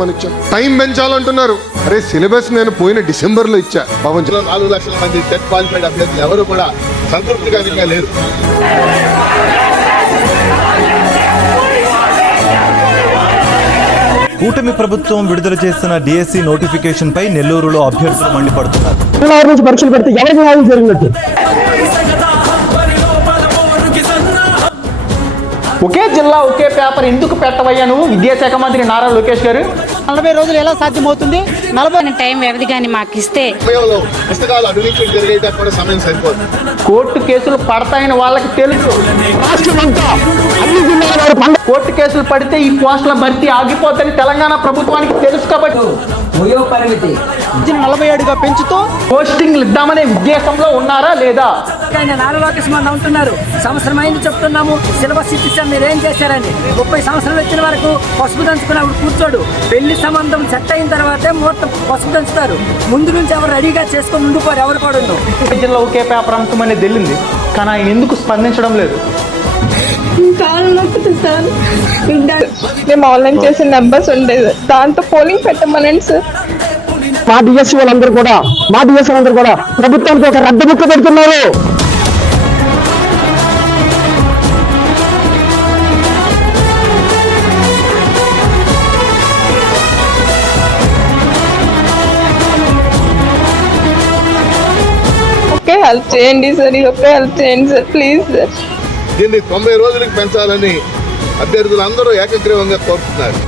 కార్యక్రమాన్ని ఇచ్చాం. టైం పెంచాలంటున్నారు. అరే సిలబస్ నేను పోయిన డిసెంబర్ లో ఇచ్చా. పాపం 4 లక్షల మంది టెట్ క్వాలిఫైడ్ అభ్యర్థులు ఎవరు కూడా సంతృప్తిగా లేరు. కూటమి ప్రభుత్వం విడుదల చేస్తున్న డిఎస్సి నోటిఫికేషన్ పై నెల్లూరులో అభ్యర్థులు మండిపడుతున్నారు. పరీక్షలు పెడితే ఎవరికి న్యాయం జరిగినట్టు? ఒకే జిల్లా ఒకే పేపర్ ఎందుకు పెట్టవయ్యా నువ్వు? విద్యాశాఖ మంత్రి నారా లోకేష్ గారు 40 రోజులు ఎలా సాధ్యమవుతుంది? 40 టైం వ్యవధి కానీ మాకు ఇస్తే పుస్తకాలు అడ్మిషన్ జరిగేటప్పుడు కూడా సమయం సరిపోదు. కోర్టు కేసులు పడతాయని వాళ్ళకి తెలుసు. కోర్టు కేసులు పడితే ఈ పోస్టుల భర్తీ ఆగిపోతాయని తెలంగాణ ప్రభుత్వానికి తెలుసు. కాబట్టి 47గా పెంచుతూ పోస్టింగ్లు ఇద్దామనే ఉద్దేశంలో ఉన్నారా లేదా? నారా లోకేష్ అంటున్నారు సంవత్సరం అయింది చెప్తున్నాము సిలబస్ ఇచ్చాం, మీరు ఏం చేశారని. 30 సంవత్సరాలు వచ్చిన వరకు పసుపు దంచుకున్నప్పుడు కూర్చోడు. పెళ్లి సంబంధం సెట్ అయిన తర్వాతే ముహూర్తం పసుపు దంచుతారు. ముందు నుంచి ఎవరు రెడీగా చేసుకొని ఉండిపోరు. ఎవరు కూడా జిల్లా ఒకే పేపర్ అంశం అనేది తెలియంది, కానీ ఆయన ఎందుకు స్పందించడం లేదు? మేము ఆన్లైన్ చేసిన నెంబర్స్ ఉండేది, దాంతో పోలింగ్ పెట్టమనండి సార్. మా డిఎస్సీ వాళ్ళందరూ కూడా ప్రభుత్వానికి ఒక రద్దు బుక్క పెడుతున్నారు. హెల్ప్ చేయండి సార్, హెల్ప్ చేయండి సార్, ప్లీజ్ సార్. దీన్ని 90 రోజులకు పెంచాలని అభ్యర్థులు అందరూ ఏకగ్రీవంగా కోరుతున్నారు.